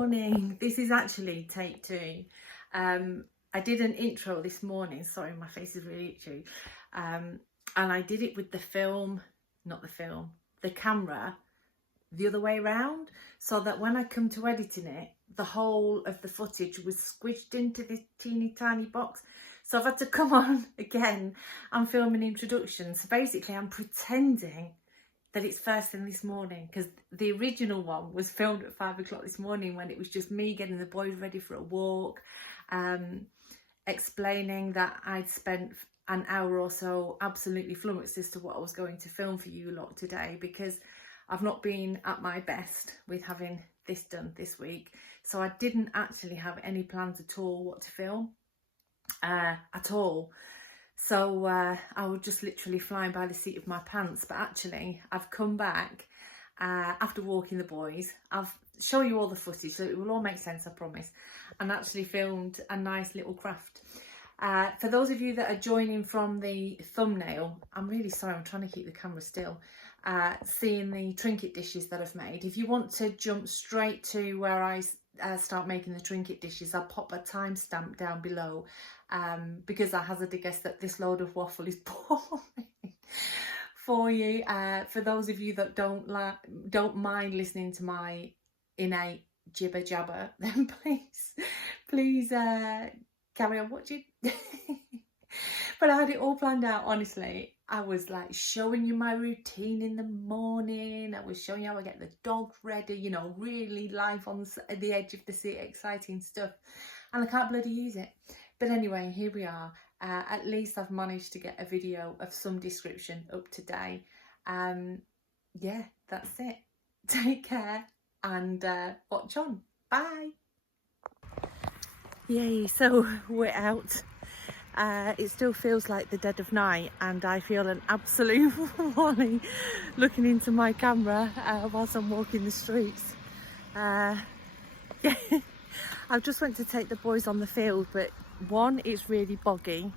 morning. This is actually take two. I did an intro this morning. Sorry, my face is really itchy. And I did it with the camera the other way around, so that when I come to editing it, the whole of the footage was squished into this teeny tiny box. So I've had to come on again and film an introduction. So basically I'm pretending that it's first thing this morning, because the original one was filmed at 5 o'clock this morning when it was just me getting the boys ready for a walk, explaining that I'd spent an hour or so absolutely flummoxed as to what I was going to film for you lot today, because I've not been at my best with having this done this week. So I didn't actually have any plans at all what to film at all. So I was just literally flying by the seat of my pants. But actually I've come back after walking the boys. I'll show you all the footage so it will all make sense, I promise, and actually filmed a nice little craft. For those of you that are joining from the thumbnail, I'm really sorry, I'm trying to keep the camera still, seeing the trinket dishes that I've made. If you want to jump straight to where I start making the trinket dishes, I'll pop a timestamp down below, because I hazard a guess that this load of waffle is boring for you. For those of you that don't mind listening to my innate jibber jabber, then please carry on watching. But I had it all planned out, honestly. I was like showing you my routine in the morning. I was showing you how I get the dogs ready, you know, really live on the edge of the seat, exciting stuff. And I can't bloody use it. But anyway, here we are. At least I've managed to get a video of some description up today. Yeah, that's it. Take care and watch on. Bye. Yay, so we're out. It still feels like the dead of night, and I feel an absolute wally looking into my camera whilst I'm walking the streets. Yeah, I just went to take the boys on the field, but one, it's really boggy,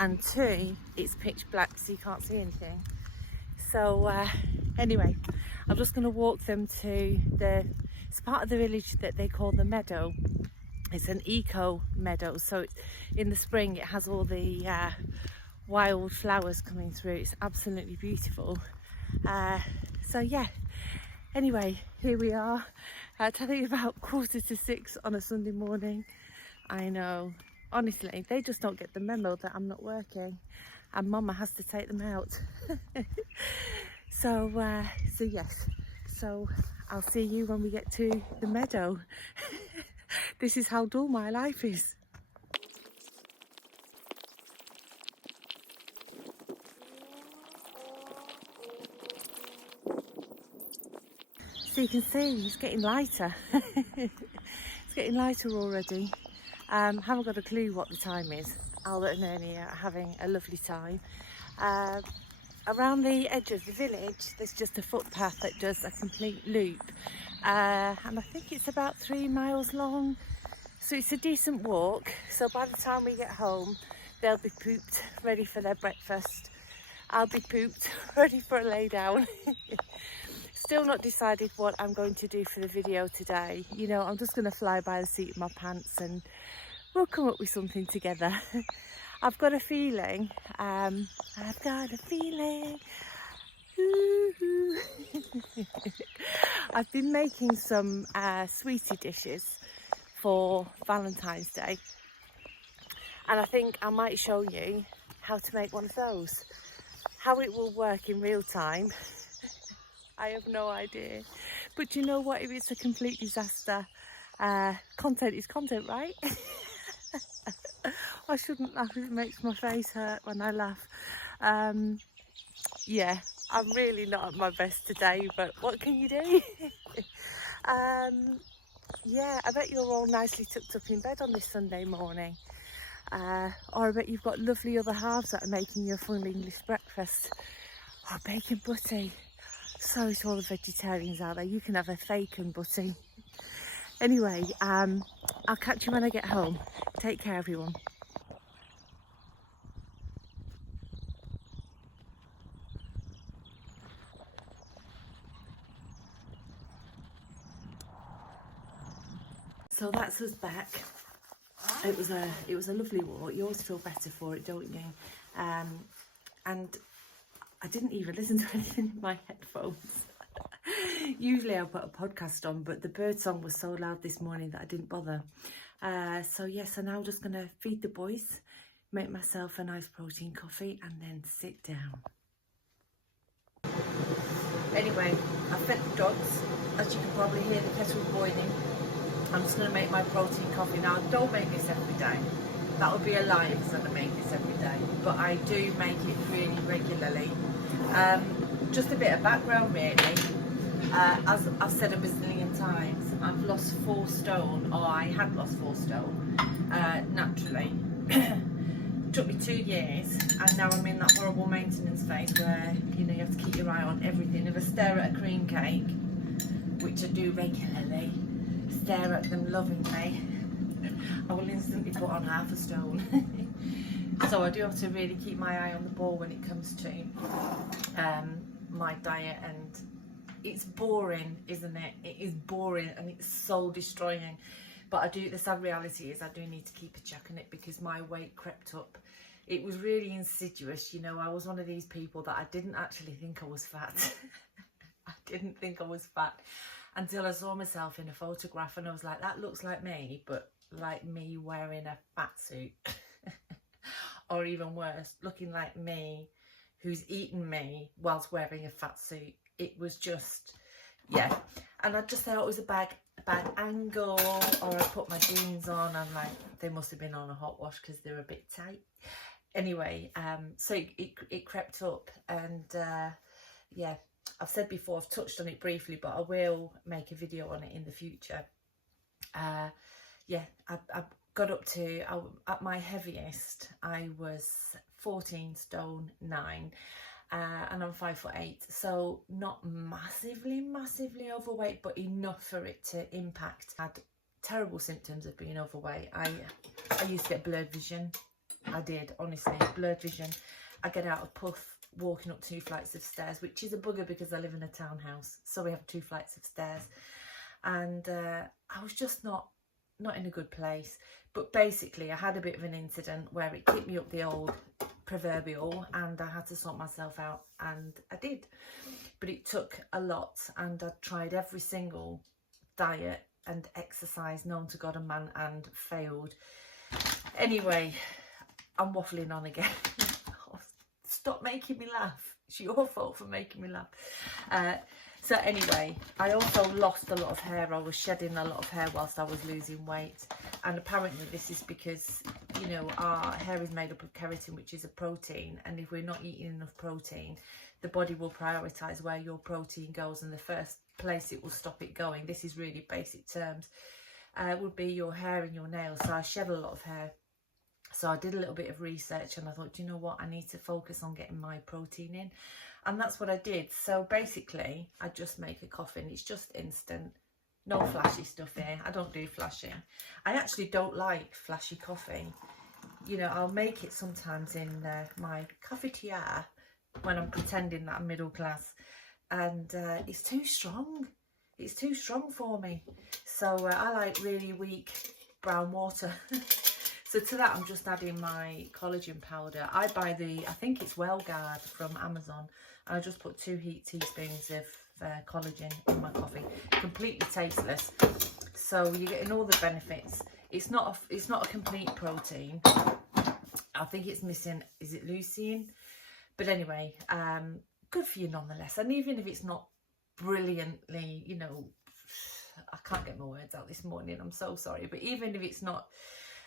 and two, it's pitch black so you can't see anything. So anyway, I'm just going to walk them to it's part of the village that they call the meadow. It's an eco meadow, so it's, in the spring it has all the wild flowers coming through. It's absolutely beautiful. So yeah, anyway, here we are. Telling you about 5:45 on a Sunday morning. I know, honestly, they just don't get the memo that I'm not working and Mama has to take them out. So yes, so I'll see you when we get to the meadow. This is how dull my life is. So you can see it's getting lighter. It's getting lighter already. Haven't got a clue what the time is. Albert and Ernie are having a lovely time. Around the edge of the village there's just a footpath that does a complete loop, and I think it's about 3 miles long, so it's a decent walk. So by the time we get home they'll be pooped, ready for their breakfast. I'll be pooped, ready for a lay down. Still not decided what I'm going to do for the video today. You know, I'm just going to fly by the seat of my pants and we'll come up with something together. I've got a feeling, I've been making some sweetie dishes for Valentine's Day, and I think I might show you how to make one of those. How it will work in real time, I have no idea. But you know what, if it's a complete disaster, content is content, right? I shouldn't laugh, it makes my face hurt when I laugh. Yeah, I'm really not at my best today, but what can you do? Yeah, I bet you're all nicely tucked up in bed on this Sunday morning. Or I bet you've got lovely other halves that are making you a full English breakfast. Oh, bacon butty. Sorry to all the vegetarians out there, you can have a fake and butty. Anyway, I'll catch you when I get home. Take care, everyone. So that's us back. It was a lovely walk. You always feel better for it, don't you? And I didn't even listen to anything in my headphones. Usually I put a podcast on, but the bird song was so loud this morning that I didn't bother. So yes, I'm now just going to feed the boys, make myself a nice protein coffee, and then sit down. Anyway, I fed the dogs. As you can probably hear, the kettle boiling. I'm just going to make my protein coffee. Now, don't make this every day. That would be a lie if I make this every day. But I do make it really regularly. Just a bit of background, really. As I've said a bazillion times, I've lost 4 stone, or I had lost 4 stone, naturally. Took me 2 years, and now I'm in that horrible maintenance phase where, you know, you have to keep your eye on everything. If I stare at a cream cake, which I do regularly, stare at them lovingly, I will instantly put on half a stone. So I do have to really keep my eye on the ball when it comes to my diet, and it's boring, isn't it? It is boring and it's soul destroying. But I do, the sad reality is I do need to keep a check on it because my weight crept up. It was really insidious, you know. I was one of these people that I didn't actually think I was fat. I didn't think I was fat until I saw myself in a photograph and I was like, that looks like me, but like me wearing a fat suit. Or even worse, looking like me who's eaten me whilst wearing a fat suit. It was just, yeah. And I just thought it was a bad angle, or I put my jeans on and like they must have been on a hot wash because they're a bit tight. Anyway, so it crept up, and yeah, I've said before, I've touched on it briefly, but I will make a video on it in the future. Yeah, I got up to, at my heaviest, I was 14 stone 9. And I'm 5'8", so not massively overweight, but enough for it to impact. I had terrible symptoms of being overweight. I used to get blurred vision. I did, honestly, blurred vision. I get out of puff walking up 2 flights of stairs, which is a bugger because I live in a townhouse, so we have 2 flights of stairs, and I was just not in a good place. But basically I had a bit of an incident where it kicked me up the old proverbial, and I had to sort myself out, and I did. But it took a lot, and I tried every single diet and exercise known to God and man and failed. Anyway, I'm waffling on again. Stop making me laugh. It's your fault for making me laugh. So anyway, I also lost a lot of hair. I was shedding a lot of hair whilst I was losing weight, and apparently this is because, you know, our hair is made up of keratin, which is a protein, and if we're not eating enough protein, the body will prioritise where your protein goes, and the first place it will stop it going, this is really basic terms, would be your hair and your nails. So I shed a lot of hair. So I did a little bit of research, and I thought, do you know what, I need to focus on getting my protein in. And that's what I did. So basically, I just make a coffee, and it's just instant. No flashy stuff here. I don't do flashing. I actually don't like flashy coffee. You know, I'll make it sometimes in my cafetiere when I'm pretending that I'm middle class. And it's too strong. It's too strong for me. So I like really weak brown water. So to that, I'm just adding my collagen powder. I buy I think it's WellGuard from Amazon. And I just put 2 heat teaspoons of collagen in my coffee. Completely tasteless. So you're getting all the benefits. It's not a complete protein. I think it's missing, is it leucine? But anyway, good for you nonetheless. And even if it's not brilliantly, you know, I can't get my words out this morning, I'm so sorry. But even if it's not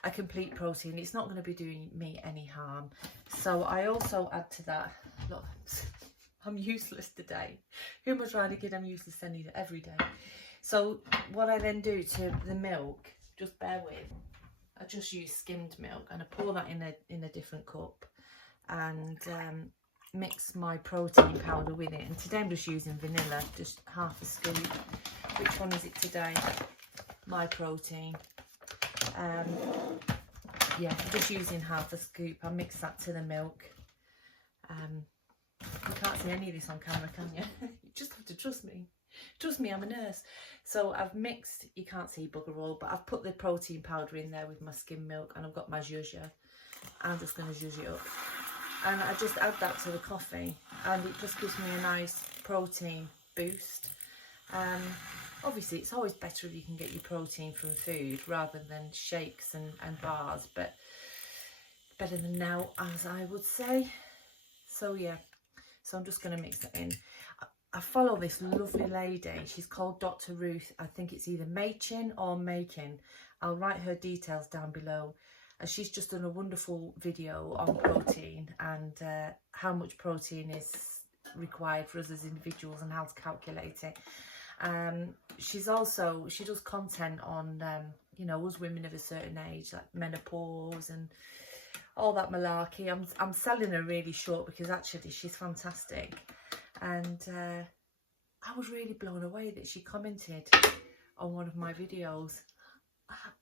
a complete protein, it's not going to be doing me any harm. So I also add to that, look, I'm useless today. Who am I trying to kid? I'm useless every day. So what I then do to the milk, just bear with, I just use skimmed milk, and I pour that in a different cup, and mix my protein powder with it. And today I'm just using vanilla, just half a scoop. Which one is it today? My protein. Yeah, just using half a scoop. I mix that to the milk. You can't see any of this on camera, can you? You just have to trust me. Trust me, I'm a nurse. So I've mixed, you can't see bugger all, but I've put the protein powder in there with my skim milk, and I've got my zhuzh. I'm just going to zhuzh it up. And I just add that to the coffee, and it just gives me a nice protein boost. Obviously, it's always better if you can get your protein from food rather than shakes and bars, but better than now, as I would say. So yeah, so I'm just going to mix it in. I follow this lovely lady. She's called Dr. Ruth. I think it's either Machin or Makin. I'll write her details down below. She's just done a wonderful video on protein and how much protein is required for us as individuals and how to calculate it. She does content on, you know, us women of a certain age, like menopause and all that malarkey. I'm selling her really short because actually she's fantastic. And I was really blown away that she commented on one of my videos.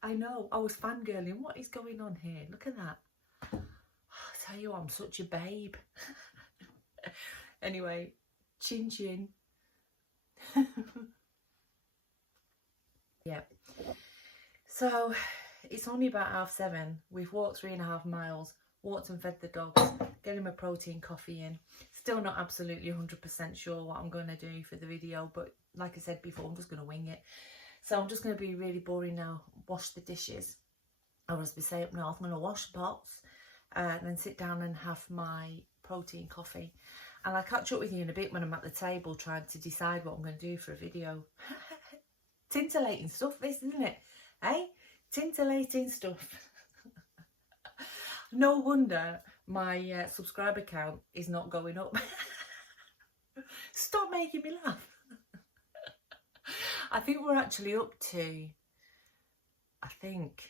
I know, I was fangirling. What is going on here? Look at that. I tell you, I'm such a babe. Anyway, chin chin. Yeah. So it's only about 7:30. We've walked 3.5 miles, walked and fed the dogs, getting my protein coffee in. Still not absolutely 100% sure what I'm going to do for the video, but like I said before, I'm just going to wing it. So I'm just going to be really boring now. Wash the dishes. Or as we say up north, I'm going to wash the pots and then sit down and have my protein coffee. And I'll catch up with you in a bit when I'm at the table trying to decide what I'm going to do for a video. Tintillating stuff, this, isn't it? Eh? Tintillating stuff. No wonder my subscriber count is not going up. Stop making me laugh. I think we're actually up to, I think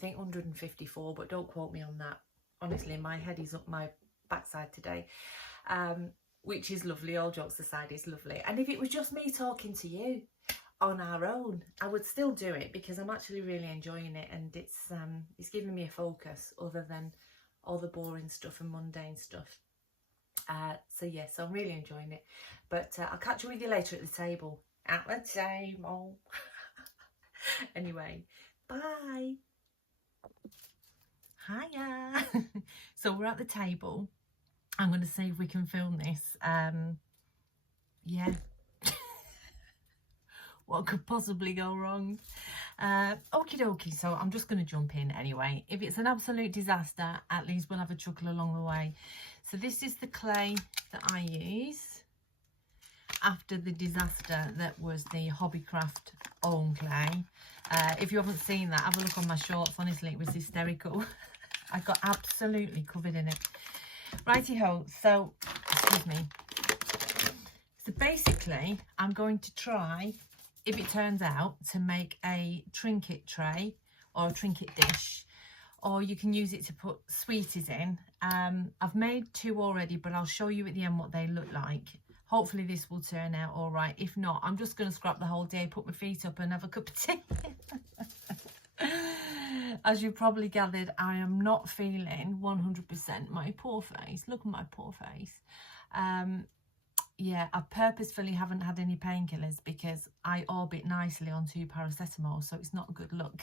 154, but don't quote me on that. Honestly, my head is up my backside today, which is lovely. All jokes aside, it's lovely. And if it was just me talking to you on our own, I would still do it because I'm actually really enjoying it, and it's giving me a focus other than all the boring stuff and mundane stuff. So yes, I'm really enjoying it. But I'll catch you with you later at the table. At the table. Anyway, bye. Hiya. So we're at the table. I'm going to see if we can film this. Yeah. What could possibly go wrong? Okie dokie, so I'm just going to jump in anyway. If it's an absolute disaster, at least we'll have a chuckle along the way. So this is the clay that I use after the disaster that was the Hobbycraft own clay. If you haven't seen that, have a look on my shorts. Honestly, it was hysterical. I got absolutely covered in it. Righty-ho, so, excuse me. So basically, I'm going to try, if it turns out, to make a trinket tray or a trinket dish, or you can use it to put sweeties in. I've made 2 already, but I'll show you at the end what they look like. Hopefully this will turn out all right. If not, I'm just going to scrap the whole day, put my feet up and have a cup of tea. As you probably gathered, I am not feeling 100%. My poor face. Look at my poor face. Yeah, I purposefully haven't had any painkillers because I orbit nicely on 2 paracetamol, so it's not a good look.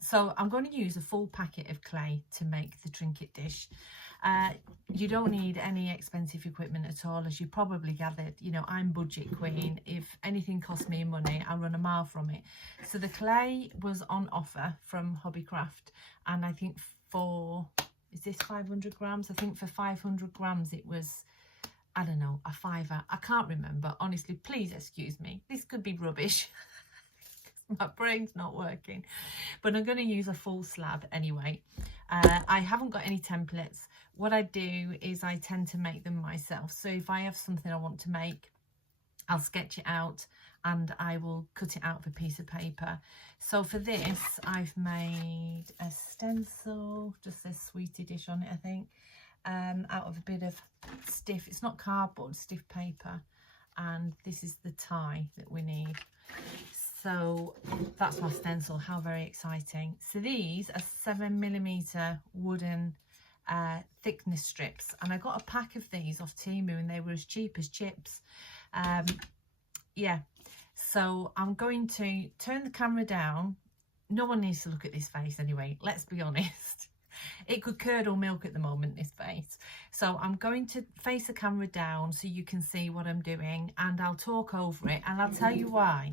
So I'm going to use a full packet of clay to make the trinket dish. You don't need any expensive equipment at all, as you probably gathered. You know, I'm budget queen. If anything costs me money, I run a mile from it. So the clay was on offer from Hobbycraft, and I think for, is this 500 grams? I think for 500 grams it was, I don't know, a £5. I can't remember. Honestly, please excuse me. This could be rubbish. My brain's not working. But I'm going to use a full slab anyway. I haven't got any templates. What I do is I tend to make them myself. So if I have something I want to make, I'll sketch it out and I will cut it out of a piece of paper. So for this, I've made a stencil, just says sweetie dish on it, I think. Out of a bit of stiff, it's not cardboard, stiff paper, and this is the tie that we need. So that's my stencil. How very exciting. So these are 7mm wooden thickness strips, and I got a pack of these off Temu and they were as cheap as chips. Yeah, so I'm going to turn the camera down. No one needs to look at this face anyway, let's be honest. It could curdle milk at the moment, this face. So I'm going to face the camera down so you can see what I'm doing, and I'll talk over it, and I'll tell you why.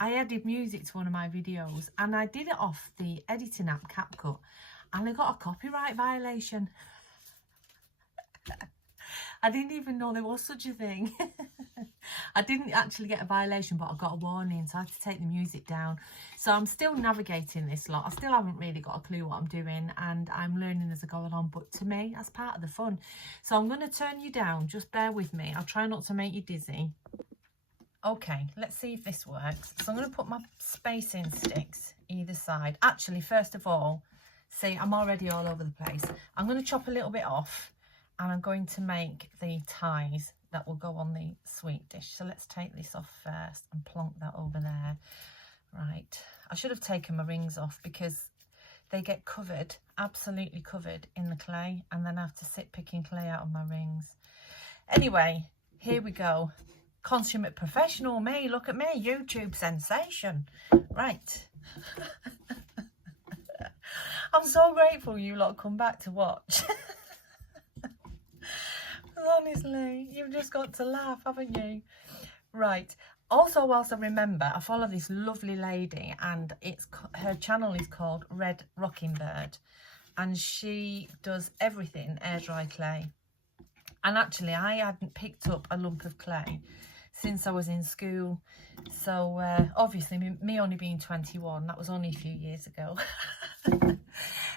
I added music to one of my videos and I did it off the editing app CapCut, and I got a copyright violation. I didn't even know there was such a thing. I didn't actually get a violation, but I got a warning, so I had to take the music down. So I'm still navigating this lot. I still haven't really got a clue what I'm doing, and I'm learning as I go along, but to me, that's part of the fun. So I'm going to turn you down. Just bear with me. I'll try not to make you dizzy. Okay, let's see if this works. So I'm going to put my spacing sticks either side. Actually, first of all, see, I'm already all over the place. I'm going to chop a little bit off, and I'm going to make the ties that will go on the sweet dish. So let's take this off first and plonk that over there. Right, I should have taken my rings off because they get covered, absolutely covered in the clay, and then I have to sit picking clay out of my rings. Anyway, here we go. Consummate professional me, look at me, YouTube sensation. Right. I'm so grateful you lot come back to watch. Honestly, you've just got to laugh, haven't you? Right. Also, whilst I remember, I follow this lovely lady, and her channel is called Red Rocking Bird, and she does everything air dry clay. And actually, I hadn't picked up a lump of clay since I was in school. So obviously, me only being 21, that was only a few years ago.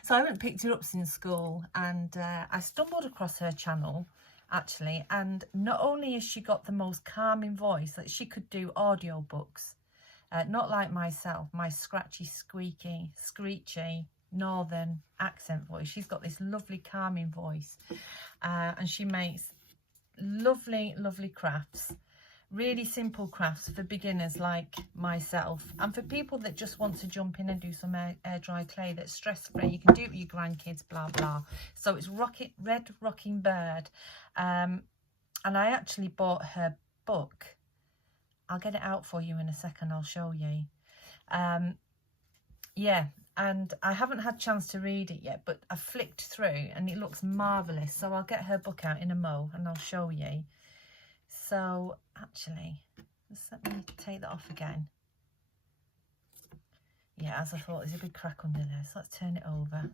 So I haven't picked it up since school, and I stumbled across her channel actually, and not only has she got the most calming voice that she could do audio books, not like myself, my scratchy, squeaky, screechy northern accent voice. She's got this lovely calming voice, and she makes lovely crafts, really simple crafts for beginners like myself, and for people that just want to jump in and do some air dry clay that's stress free. You can do it with your grandkids, blah blah. So it's Red Rocking Bird, and I actually bought her book. I'll get it out for you in a second, I'll show you. Yeah, and I haven't had a chance to read it yet, but I flicked through and it looks marvellous. So I'll get her book out in a mo and I'll show you. So actually, just let me take that off again. Yeah, as I thought, there's a big crack under there, so let's turn it over.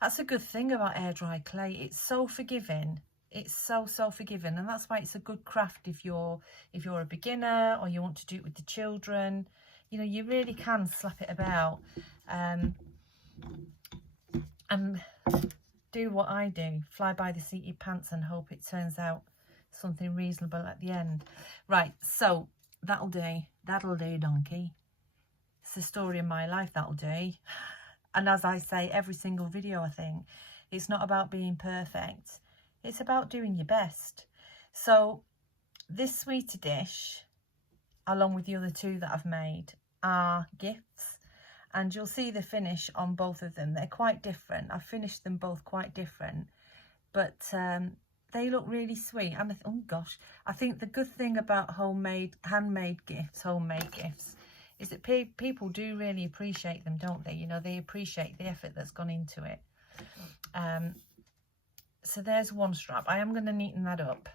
That's a good thing about air dry clay. It's so forgiving. It's so forgiving, and that's why it's a good craft if you're a beginner or you want to do it with the children. You know, you really can slap it about and do what I do, fly by the seat of your pants and hope it turns out something reasonable at the end. Right, so that'll do, donkey. It's the story of my life, that'll do. And as I say every single video, I think, it's not about being perfect, it's about doing your best. So this sweetie dish, along with the other two that I've made, are gifts. And you'll see the finish on both of them. They're quite different. I finished them both quite different, but they look really sweet. And oh gosh, I think the good thing about handmade gifts, is that people do really appreciate them, don't they? You know, they appreciate the effort that's gone into it. So there's one strap. I am going to neaten that up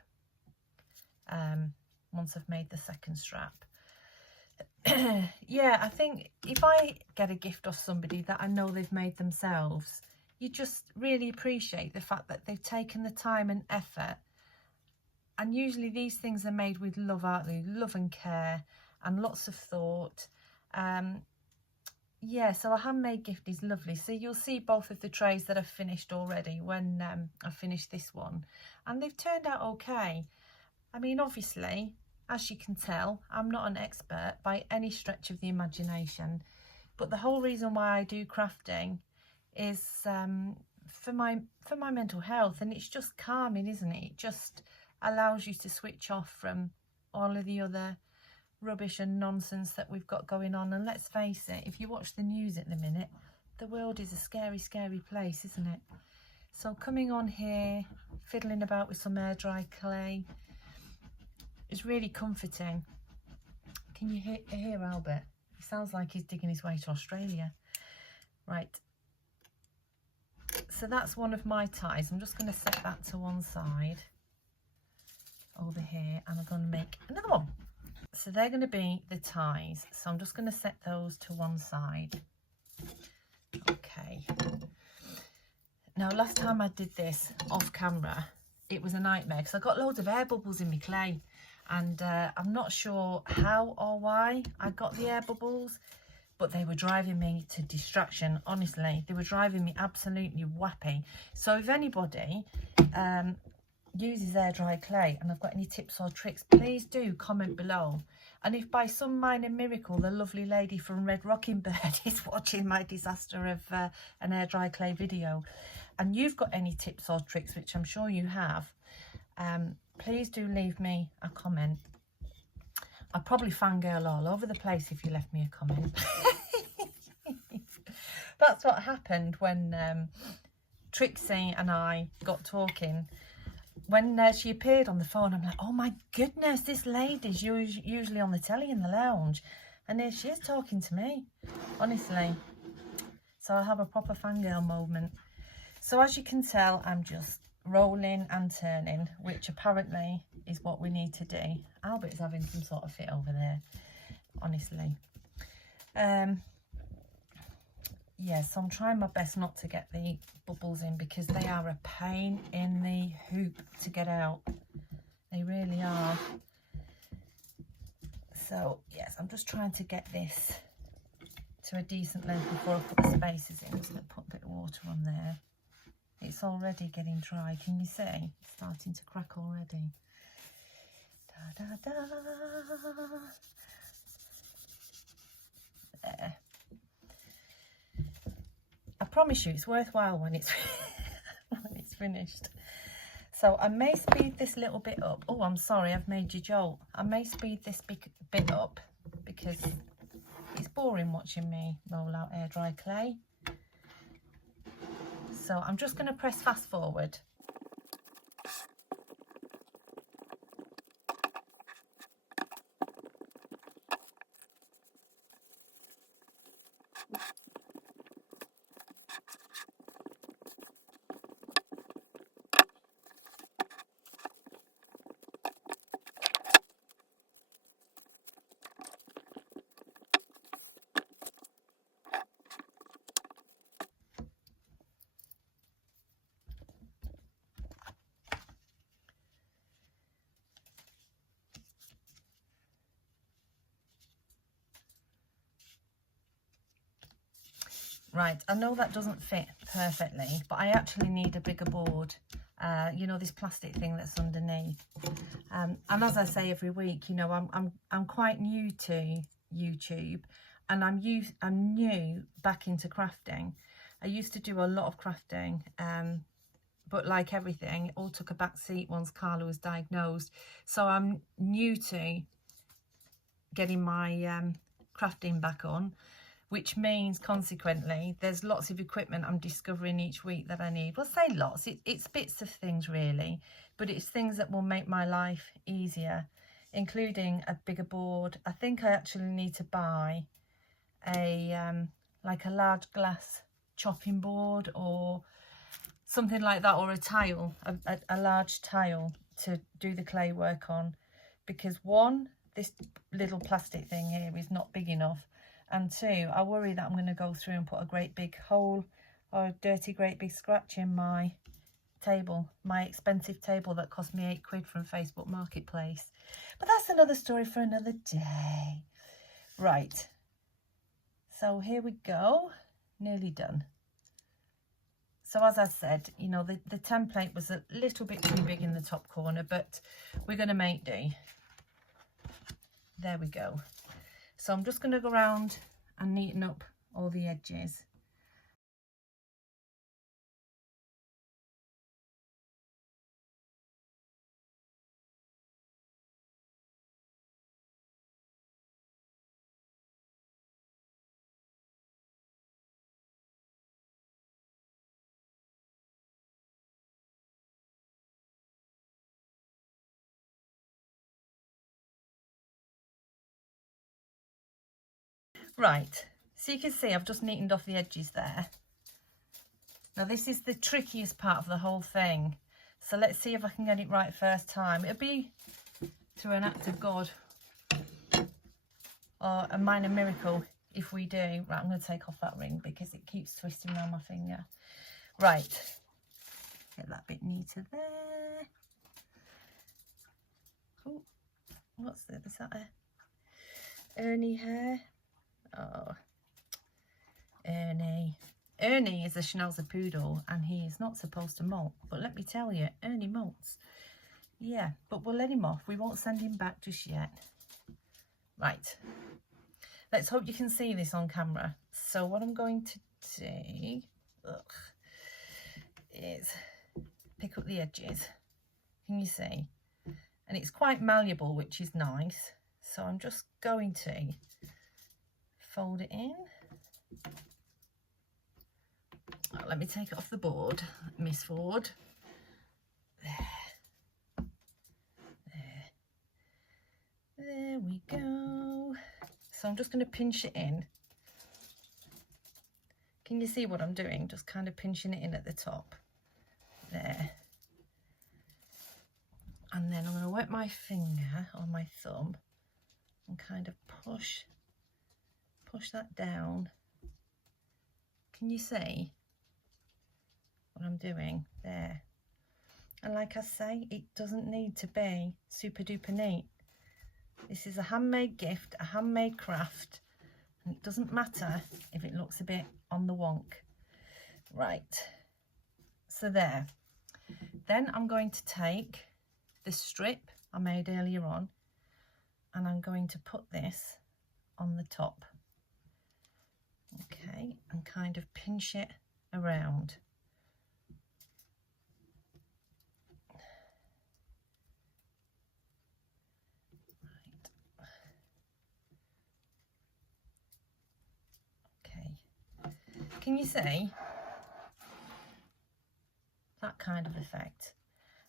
once I've made the second strap. Yeah, I think if I get a gift off somebody that I know they've made themselves, you just really appreciate the fact that they've taken the time and effort. And usually these things are made with love, aren't they? Love and care and lots of thought. Yeah, so a handmade gift is lovely. So you'll see both of the trays that I've finished already when I finished this one, and they've turned out okay. I mean, obviously, as you can tell, I'm not an expert by any stretch of the imagination, but the whole reason why I do crafting is for my mental health, and it's just calming, isn't it? It just allows you to switch off from all of the other rubbish and nonsense that we've got going on. And let's face it, if you watch the news at the minute, the world is a scary place, isn't it? So coming on here, fiddling about with some air dry clay is really comforting. Can you hear Albert? He sounds like he's digging his way to Australia. Right, so that's one of my ties. I'm just going to set that to one side over here, and I'm going to make another one. So they're going to be the ties, so I'm just going to set those to one side. Okay, now last time I did this off camera, it was a nightmare because I got loads of air bubbles in my clay, and I'm not sure how or why I got the air bubbles, but they were driving me to distraction. Honestly, they were driving me absolutely whappy. So if anybody uses air dry clay and I've got any tips or tricks, please do comment below. And if by some minor miracle the lovely lady from Red Rocking Bird is watching my disaster of an air dry clay video, and you've got any tips or tricks, which I'm sure you have, please do leave me a comment. I'd probably fangirl all over the place if you left me a comment. That's what happened when Trixie and I got talking. When she appeared on the phone, I'm like, oh my goodness, this lady's usually on the telly in the lounge, and here she is talking to me, honestly. So I have a proper fangirl moment. So as you can tell, I'm just rolling and turning, which apparently is what we need to do. Albert's having some sort of fit over there, honestly. Yes, so I'm trying my best not to get the bubbles in because they are a pain in the hoop to get out. They really are. So yes, I'm just trying to get this to a decent length before I put the spaces in. So I'll put a bit of water on there. It's already getting dry. Can you see? It's starting to crack already. Da, da, da. There. I promise you it's worthwhile when it's when it's finished. So I may speed this little bit up. Oh, I'm sorry, I've made you jolt. I may speed this bit up because it's boring watching me roll out air dry clay. So I'm just going to press fast forward. Right, I know that doesn't fit perfectly, but I actually need a bigger board. You know, this plastic thing that's underneath. And as I say every week, you know, I'm quite new to YouTube, and I'm new back into crafting. I used to do a lot of crafting, but like everything, it all took a back seat once Carla was diagnosed. So I'm new to getting my crafting back on, which means consequently there's lots of equipment I'm discovering each week that I need. Well, say lots, it's bits of things really, but it's things that will make my life easier, including a bigger board. I think I actually need to buy a like a large glass chopping board or something like that, or a tile, a large tile to do the clay work on, because one, this little plastic thing here is not big enough, and two, I worry that I'm going to go through and put a great big hole or a dirty great big scratch in my table, my expensive table that cost me £8 from Facebook Marketplace. But that's another story for another day. Right, so here we go, nearly done. So as I said, you know, the template was a little bit too big in the top corner, but we're going to make do. There we go. So I'm just going to go around and neaten up all the edges. Right, so you can see I've just neatened off the edges there. Now this is the trickiest part of the whole thing. So let's see if I can get it right first time. It'll be through an act of God or a minor miracle if we do. Right, I'm going to take off that ring because it keeps twisting around my finger. Right, get that bit neater there. Oh, what's this? Is that a Ernie hair? Oh, Ernie. Ernie is a Schnauzer poodle and he is not supposed to molt, but let me tell you, Ernie molts. Yeah, but we'll let him off. We won't send him back just yet. Right, let's hope you can see this on camera. So what I'm going to do is pick up the edges. Can you see? And it's quite malleable, which is nice. So I'm just going to fold it in. Oh, let me take it off the board, Miss Ford. There we go. So I'm just going to pinch it in. Can you see what I'm doing? Just kind of pinching it in at the top. There. And then I'm going to wet my finger on my thumb and kind of push that down. Can you see what I'm doing there? And like I say, it doesn't need to be super duper neat. This is a handmade gift, a handmade craft, and it doesn't matter if it looks a bit on the wonk. Right, so there. Then I'm going to take the strip I made earlier on and I'm going to put this on the top. Okay, and kind of pinch it around. Can you see that kind of effect?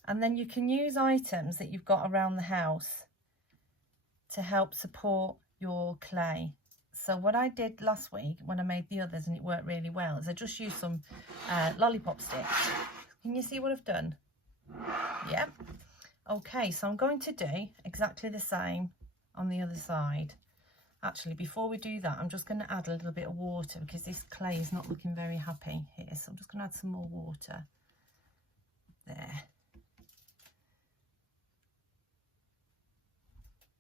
And then you can use items that you've got around the house to help support your clay. So what I did last week when I made the others and it worked really well is I just used some lollipop sticks. Can you see what I've done? Yeah. Okay, so I'm going to do exactly the same on the other side. Actually, before we do that, I'm just going to add a little bit of water because this clay is not looking very happy here. So I'm just going to add some more water. There.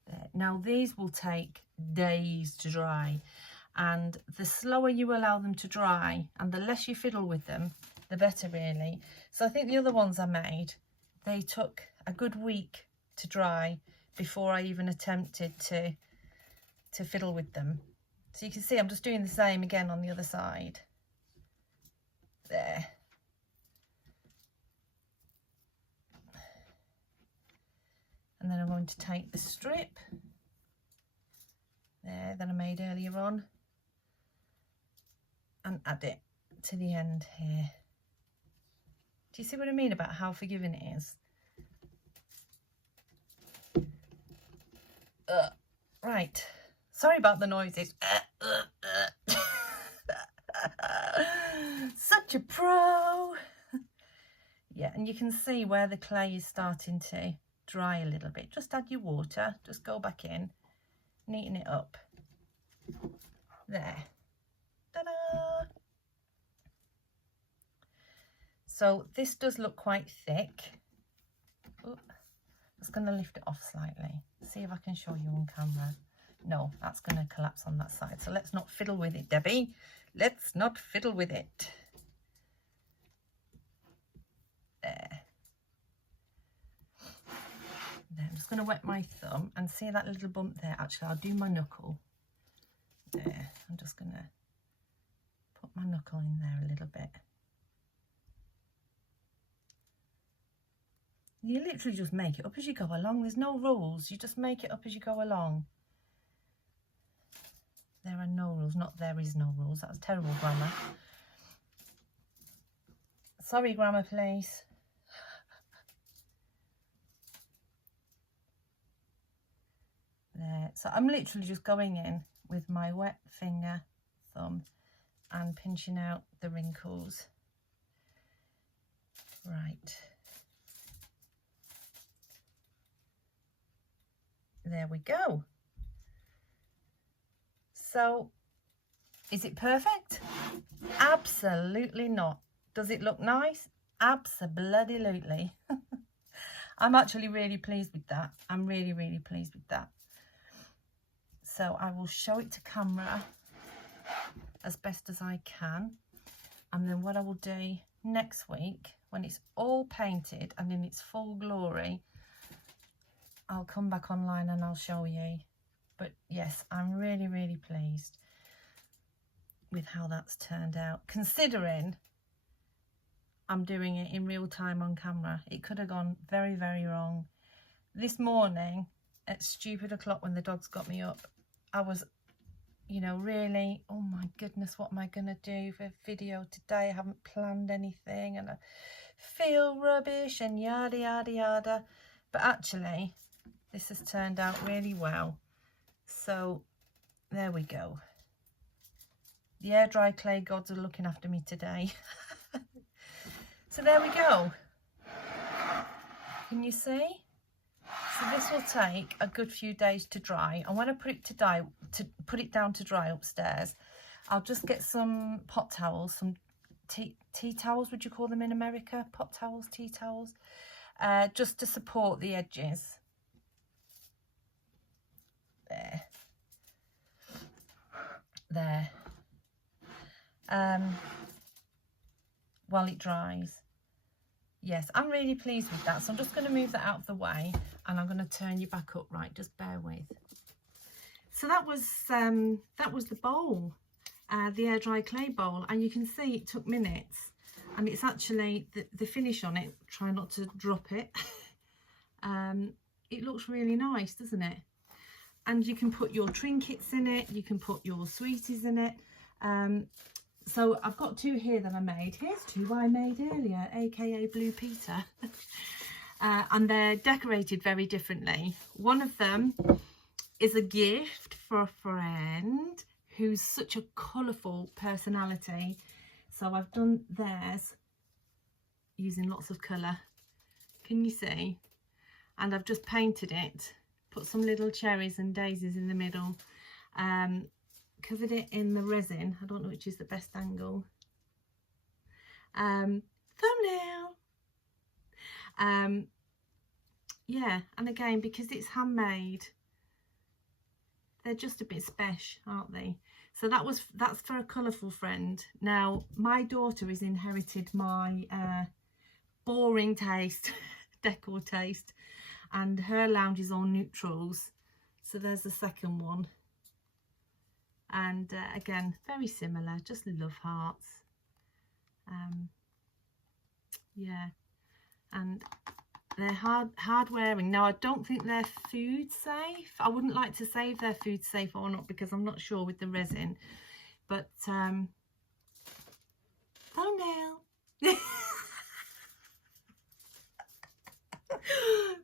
There. Now, these will take days to dry. And the slower you allow them to dry and the less you fiddle with them, the better, really. So I think the other ones I made, they took a good week to dry before I even attempted to fiddle with them. So you can see I'm just doing the same again on the other side. There. And then I'm going to take the strip there that I made earlier on and add it to the end here. Do you see what I mean about how forgiving it is? Right. Sorry about the noises. Such a pro. Yeah, and you can see where the clay is starting to dry a little bit. Just add your water. Just go back in. Neaten it up. There. Ta-da! So this does look quite thick. Oh, I'm just going to lift it off slightly. See if I can show you on camera. No, that's going to collapse on that side. So let's not fiddle with it, Debbie. Let's not fiddle with it. There. Then I'm just going to wet my thumb and see that little bump there. Actually, I'll do my knuckle. There. I'm just going to put my knuckle in there a little bit. You literally just make it up as you go along. There's no rules. You just make it up as you go along. There are no rules, not there is no rules. That was terrible grammar. Sorry, grammar police. There. So I'm literally just going in with my wet finger thumb and pinching out the wrinkles. Right. There we go. So, is it perfect? Absolutely not. Does it look nice? Absolutely. I'm actually really pleased with that. I'm really, really pleased with that. So I will show it to camera as best as I can. And then what I will do next week, when it's all painted and in its full glory, I'll come back online and I'll show you. But yes, I'm really, really pleased with how that's turned out, considering I'm doing it in real time on camera. It could have gone very, very wrong. This morning at stupid o'clock when the dogs got me up, I was, you know, really, oh my goodness, what am I gonna do for a video today? I haven't planned anything and I feel rubbish and yada yada yada. But actually this has turned out really well. So there we go. The air dry clay gods are looking after me today. So there we go. Can you see? So this will take a good few days to dry. And when I put it down to dry upstairs, I'll just get some pot towels, some tea towels, would you call them in America? Pot towels, tea towels, just to support the edges. There. While it dries. Yes, I'm really pleased with that. So I'm just going to move that out of the way and I'm going to turn you back up. Right, just bear with. So that was the bowl, the air dry clay bowl, and you can see it took minutes, and it's actually the finish on it. Try not to drop it. It looks really nice, doesn't it? And you can put your trinkets in it. You can put your sweeties in it. So I've got two here that I made. Here's two I made earlier, aka Blue Peter. And they're decorated very differently. One of them is a gift for a friend who's such a colourful personality. So I've done theirs using lots of colour. Can you see? And I've just painted it, put some little cherries and daisies in the middle. Covered it in the resin. I don't know which is the best angle. Thumbnail. Yeah, and again, because it's handmade, they're just a bit special, aren't they? So that's for a colourful friend. Now my daughter has inherited my boring taste, decor taste, and her lounge is all neutrals. So there's the second one. And again, very similar, just love hearts. Yeah, and they're hard wearing. Now I don't think they're food safe. I wouldn't like to say if they're food safe or not, because I'm not sure with the resin. But thumbnail.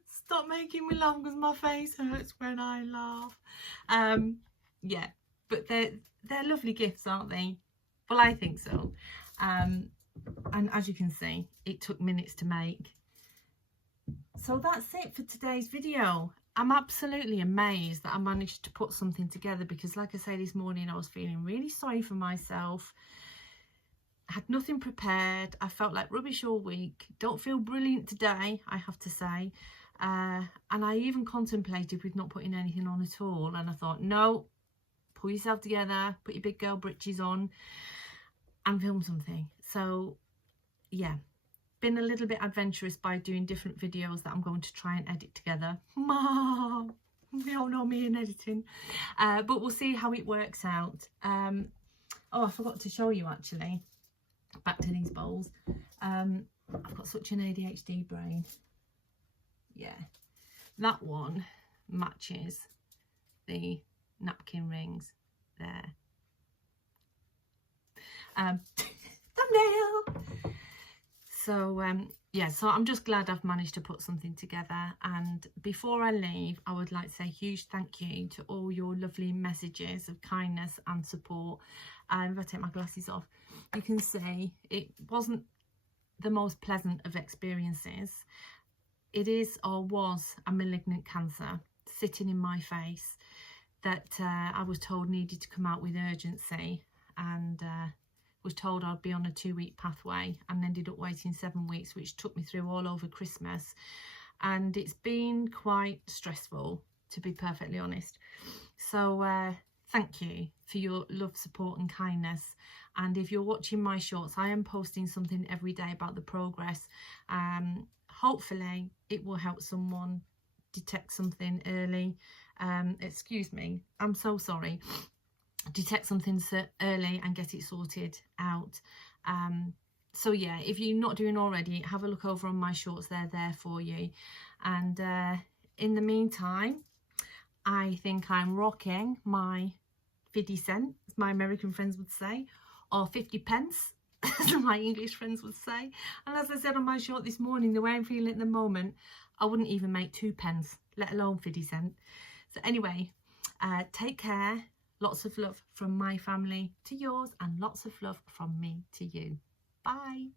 Stop making me laugh because my face hurts when I laugh. Yeah. But they're lovely gifts, aren't they? Well, I think so. And as you can see, it took minutes to make. So that's it for today's video. I'm absolutely amazed that I managed to put something together, because like I say, this morning I was feeling really sorry for myself. I had nothing prepared. I felt like rubbish all week. Don't feel brilliant today, I have to say. And I even contemplated with not putting anything on at all. And I thought, no. Pull yourself together, put your big girl britches on and film something. So yeah, been a little bit adventurous by doing different videos that I'm going to try and edit together. Mom, you all know me in editing. But we'll see how it works out. Oh, I forgot to show you actually, back to these bowls. I've got such an ADHD brain. Yeah, that one matches the napkin rings there. Thumbnail. So yeah, so I'm just glad I've managed to put something together. And before I leave, I would like to say a huge thank you to all your lovely messages of kindness and support. If I take my glasses off, you can see it wasn't the most pleasant of experiences. It is or was a malignant cancer sitting in my face that I was told needed to come out with urgency, and was told I'd be on a 2-week pathway, and ended up waiting 7 weeks, which took me through all over Christmas. And it's been quite stressful, to be perfectly honest. So thank you for your love, support and kindness. And if you're watching my shorts, I am posting something every day about the progress. Hopefully it will help someone detect something early. Excuse me, I'm so sorry. Detect something early and get it sorted out. So yeah, if you're not doing already, have a look over on my shorts. They're there for you. And in the meantime, I think I'm rocking my 50 cent, as my American friends would say, or 50 pence, as my English friends would say. And as I said on my short this morning, the way I'm feeling at the moment, I wouldn't even make 2 pence, let alone 50 cent. So anyway, take care. Lots of love from my family to yours, and lots of love from me to you. Bye.